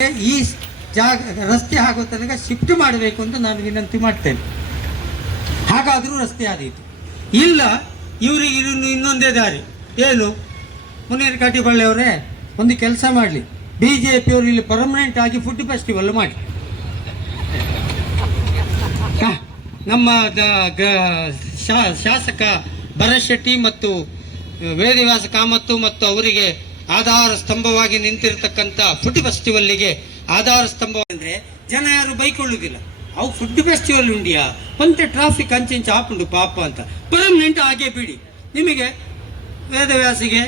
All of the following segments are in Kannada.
ಈ ಜಾಗ, ರಸ್ತೆ ಆಗೋ ತನಕ ಶಿಫ್ಟ್ ಮಾಡಬೇಕು ಅಂತ ನಾನು ವಿನಂತಿ ಮಾಡ್ತೇನೆ. ಹಾಗಾದರೂ ರಸ್ತೆ ಆದೀತು ಇಲ್ಲ, ಇವರಿಗೆ ಇನ್ನು ಇನ್ನೊಂದೇ ದಾರಿ. ಏನು? ಮುನೇರ್ ಕಾಟಿಬಳ್ಳಿಯವರೇ ಒಂದು ಕೆಲಸ ಮಾಡಲಿ. ಬಿ ಜೆ ಪಿಯವರು ಇಲ್ಲಿ ಪರ್ಮನೆಂಟ್ ಆಗಿ ಫುಡ್ ಫೆಸ್ಟಿವಲ್ ಮಾಡಿ ನಮ್ಮ ಶಾಸಕ ಭರತ್ ಶೆಟ್ಟಿ ಮತ್ತು ವೇದಿವಾಸ ಕಾಮತ್ತು ಮತ್ತು ಅವರಿಗೆ ಆಧಾರ ಸ್ತಂಭವಾಗಿ ನಿಂತಿರತಕ್ಕಂಥ ಫುಡ್ ಫೆಸ್ಟಿವಲ್ಗೆ ಆಧಾರ ಸ್ತಂಭ ಅಂದ್ರೆ ಜನ ಯಾರು ಬೈಕೊಳ್ಳುವುದಿಲ್ಲ. ಅವು ಫುಡ್ ಫೆಸ್ಟಿವಲ್ ಉಂಡಿಯಾ? ಒಂತೆ ಟ್ರಾಫಿಕ್ ಅಂಚಿಂಚ ಹಾಕೊಂಡು ಪಾಪ ಅಂತ. ಪರ್ಮನೆಂಟ್ ಹಾಗೆ ಬಿಡಿ. ನಿಮಗೆ ವೇದವ್ಯಾಸಿಗೆ,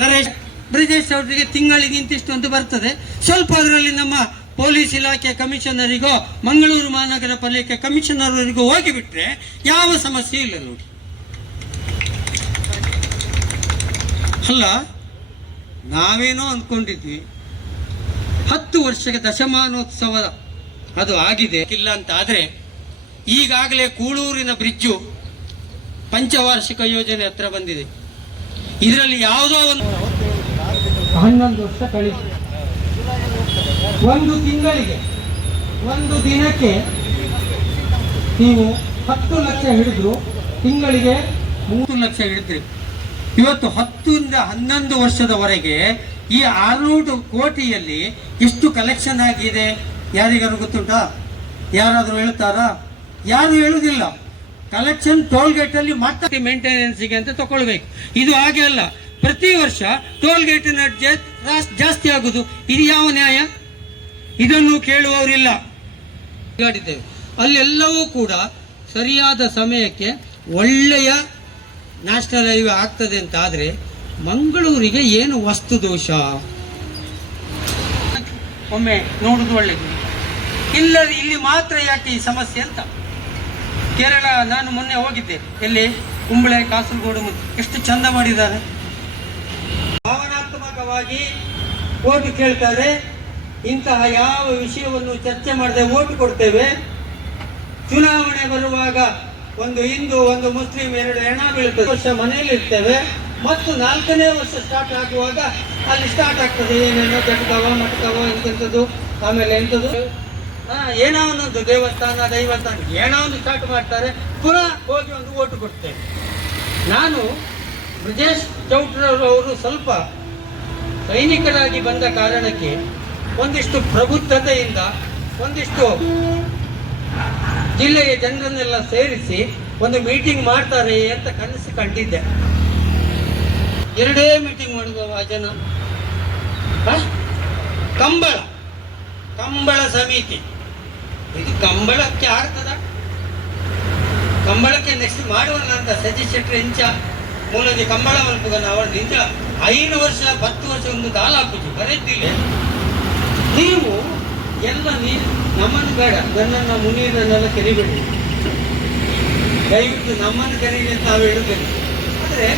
ನರೇಶ್, ಬ್ರಿಜೇಶ್ ಅವರಿಗೆ ತಿಂಗಳಿಗೆ ಇಂತಿಷ್ಟು ಅಂತ ಬರ್ತದೆ. ಸ್ವಲ್ಪ ಅದರಲ್ಲಿ ನಮ್ಮ ಪೊಲೀಸ್ ಇಲಾಖೆ ಕಮಿಷನರಿಗೋ, ಮಂಗಳೂರು ಮಹಾನಗರ ಪಾಲಿಕೆ ಕಮಿಷನರ್ ಹೋಗಿಬಿಟ್ರೆ ಯಾವ ಸಮಸ್ಯೆ ಇಲ್ಲ ನೋಡಿ. ಅಲ್ಲ ನಾವೇನೋ ಅಂದ್ಕೊಂಡಿದ್ವಿ. ಹತ್ತು ವರ್ಷಕ್ಕೆ ದಶಮಾನೋತ್ಸವ ಅದು ಆಗಿದೆ. ಇಲ್ಲ ಅಂತ ಆದರೆ ಈಗಾಗಲೇ ಕೂಳೂರಿನ ಬ್ರಿಡ್ಜು ಪಂಚವಾರ್ಷಿಕ ಯೋಜನೆ ಹತ್ರ ಬಂದಿದೆ. ಇದರಲ್ಲಿ ಯಾವುದೋ ಒಂದು ಹನ್ನೊಂದು ವರ್ಷ ಕಳಿಸಿ ಒಂದು ತಿಂಗಳಿಗೆ ಒಂದು ದಿನಕ್ಕೆ ನೀವು ಹತ್ತು ಲಕ್ಷ ಹಿಡಿದ್ರು ತಿಂಗಳಿಗೆ ಮೂರು ಲಕ್ಷ ಹಿಡಿದ್ರಿ. ಇವತ್ತು ಹತ್ತರಿಂದ ಹನ್ನೊಂದು ವರ್ಷದವರೆಗೆ ಈ ಆರುನೂರು ಕೋಟಿಯಲ್ಲಿ ಎಷ್ಟು ಕಲೆಕ್ಷನ್ ಆಗಿದೆ? ಯಾರಿಗಾರು ಗೊತ್ತುಂಟಾ? ಯಾರಾದರೂ ಹೇಳ್ತಾರಾ? ಯಾರು ಹೇಳುವುದಿಲ್ಲ ಕಲೆಕ್ಷನ್ ಟೋಲ್ ಅಲ್ಲಿ ಮತ್ತೆ ಮೇಂಟೆನೆನ್ಸ್ಗೆ ಅಂತ ತಗೊಳ್ಬೇಕು. ಇದು ಹಾಗೆ ಅಲ್ಲ. ಪ್ರತಿ ವರ್ಷ ಟೋಲ್ ಗೇಟಿನ ಜಾಸ್ತಿ ಆಗುದು. ಇದು ಯಾವ ನ್ಯಾಯ? ಇದನ್ನು ಕೇಳುವವರಿಲ್ಲ. ಅಲ್ಲೆಲ್ಲವೂ ಕೂಡ ಸರಿಯಾದ ಸಮಯಕ್ಕೆ ಒಳ್ಳೆಯ ನ್ಯಾಷನಲ್ ಹೈವೇ ಆಗ್ತದೆ ಅಂತ ಆದರೆ ಮಂಗಳೂರಿಗೆ ಏನು ವಸ್ತು ದೋಷ? ಒಮ್ಮೆ ನೋಡೋದು ಒಳ್ಳೆಯದು ಇಲ್ಲ ಇಲ್ಲಿ ಮಾತ್ರ ಯಾಕೆ ಈ ಸಮಸ್ಯೆ ಅಂತ? ಕೇರಳ, ನಾನು ಮೊನ್ನೆ ಹೋಗಿದ್ದೆ. ಎಲ್ಲಿ? ಕುಂಬಳೆ, ಕಾಸರಗೋಡು ಎಷ್ಟು ಚಂದ ಮಾಡಿದ್ದಾರೆ. ಭಾವನಾತ್ಮಕವಾಗಿ ಓಟು ಕೇಳ್ತಾರೆ. ಇಂತಹ ಯಾವ ವಿಷಯವನ್ನು ಚರ್ಚೆ ಮಾಡದೆ ಓಟು ಕೊಡ್ತೇವೆ. ಚುನಾವಣೆ ಬರುವಾಗ ಒಂದು ಹಿಂದೂ, ಒಂದು ಮುಸ್ಲಿಂ ಎರಡು ಹೆಣ ಬೀಳ್ತದೆ. ವರ್ಷ ಮನೆಯಲ್ಲಿ ಇರ್ತೇವೆ. ಮತ್ತು ನಾಲ್ಕನೇ ವರ್ಷ ಸ್ಟಾರ್ಟ್ ಆಗುವಾಗ ಅಲ್ಲಿ ಸ್ಟಾರ್ಟ್ ಆಗ್ತದೆ. ಏನೇನೋ ಜಟಕವ ಮಟಕವ ಎಂತೆಂಥದ್ದು, ಆಮೇಲೆ ಎಂಥದ್ದು. ಏನೋ ಒಂದೊಂದು ದೇವಸ್ಥಾನ, ದೈವಸ್ಥಾನ, ಏನೋ ಒಂದು ಸ್ಟಾರ್ಟ್ ಮಾಡ್ತಾರೆ. ಪುನಃ ಹೋಗಿ ಒಂದು ಓಟು ಕೊಡ್ತೇನೆ. ನಾನು ಬ್ರಿಜೇಶ್ ಚೌಟ್ರವರು ಸ್ವಲ್ಪ ಸೈನಿಕರಾಗಿ ಬಂದ ಕಾರಣಕ್ಕೆ ಒಂದಿಷ್ಟು ಪ್ರಬುದ್ಧತೆಯಿಂದ, ಒಂದಿಷ್ಟು ಜಿಲ್ಲೆಯ ಜನರನ್ನೆಲ್ಲ ಸೇರಿಸಿ ಒಂದು ಮೀಟಿಂಗ್ ಮಾಡ್ತಾರೆ ಅಂತ ಕನಸು ಕಂಡಿದ್ದೆ. ಎರಡೇ ಮೀಟಿಂಗ್ ಮಾಡುವ ಜನ? ಕಂಬಳ. ಕಂಬಳ ಸಮಿತಿ. ಇದು ಕಂಬಳಕ್ಕೆ ಆಗ್ತದ ಕಂಬಳಕ್ಕೆ ನೆಕ್ಸ್ಟ್ ಮಾಡುವ ಅಂತ ಸತೀಶ್ ಶೆಟ್ಟಿ ಇಂಚ ಮೂಲದ ಕಂಬಳ ಮಲ್ಪುಗನ ಅವರಿಂದ ಐದು ವರ್ಷ, ಹತ್ತು ವರ್ಷ ಒಂದು ಕಾಲ ಹಾಕುದು. ಬರೆದಿಲ್ಲ ನೀವು ಎಲ್ಲ ನೀರು ನಮ್ಮನ್ನು ಬೇಡ. ನನ್ನನ್ನು ಮುನೀರನ್ನೆಲ್ಲ ಕರಿಬೇಡಿ. ದಯವಿಟ್ಟು ನಮ್ಮನ್ನು ಕರೀಲಿ ಅಂತ ನಾವು ಹೇಳುತ್ತೇವೆ. ಆದರೆ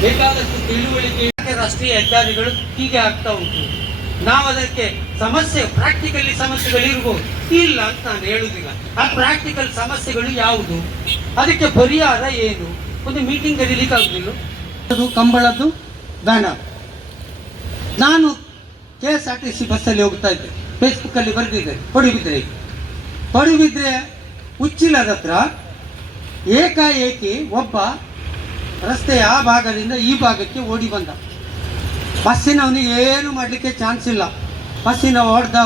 ಬೇಕಾದಷ್ಟು ತಿಳುವಳಿಕೆ ರಾಷ್ಟ್ರೀಯ ಹೆದ್ದಾರಿಗಳು ಹೀಗೆ ಆಗ್ತಾ ಉಂಟು. ನಾವು ಅದಕ್ಕೆ ಸಮಸ್ಯೆ ಪ್ರಾಕ್ಟಿಕಲಿ ಸಮಸ್ಯೆಗಳು ಇರ್ಬೋದು. ಇಲ್ಲ ಅಂತ ನಾನು ಹೇಳುವುದಿಲ್ಲ. ಆ ಪ್ರಾಕ್ಟಿಕಲ್ ಸಮಸ್ಯೆಗಳು ಯಾವುದು? ಅದಕ್ಕೆ ಪರಿಹಾರ ಏನು? ಒಂದು ಮೀಟಿಂಗ್ ಕರೀಲಿಕ್ಕೆ ಆಗುದಿಲ್ಲ ಅದು ಕಂಬಳದ್ದು, ಬ್ಯಾನರ್. ನಾನು K S R T C ಬಸ್ಸಲ್ಲಿ ಹೋಗ್ತಾ ಇದ್ದೆ. ಫೇಸ್ಬುಕ್ಕಲ್ಲಿ ಬರೆದಿದ್ದೆ ಪಡುಬಿದ್ರೆ. ಪಡುಬಿದ್ರೆ ಉಚ್ಚಿಲದ ಹತ್ರ ಏಕಾಏಕಿ ಒಬ್ಬ ರಸ್ತೆಯ ಆ ಭಾಗದಿಂದ ಈ ಭಾಗಕ್ಕೆ ಓಡಿ ಬಂದ. ಬಸ್ಸಿನವನಿಗೆ ಏನು ಮಾಡಲಿಕ್ಕೆ ಚಾನ್ಸ್ ಇಲ್ಲ. ಬಸ್ಸಿನ ಹೊಡೆದ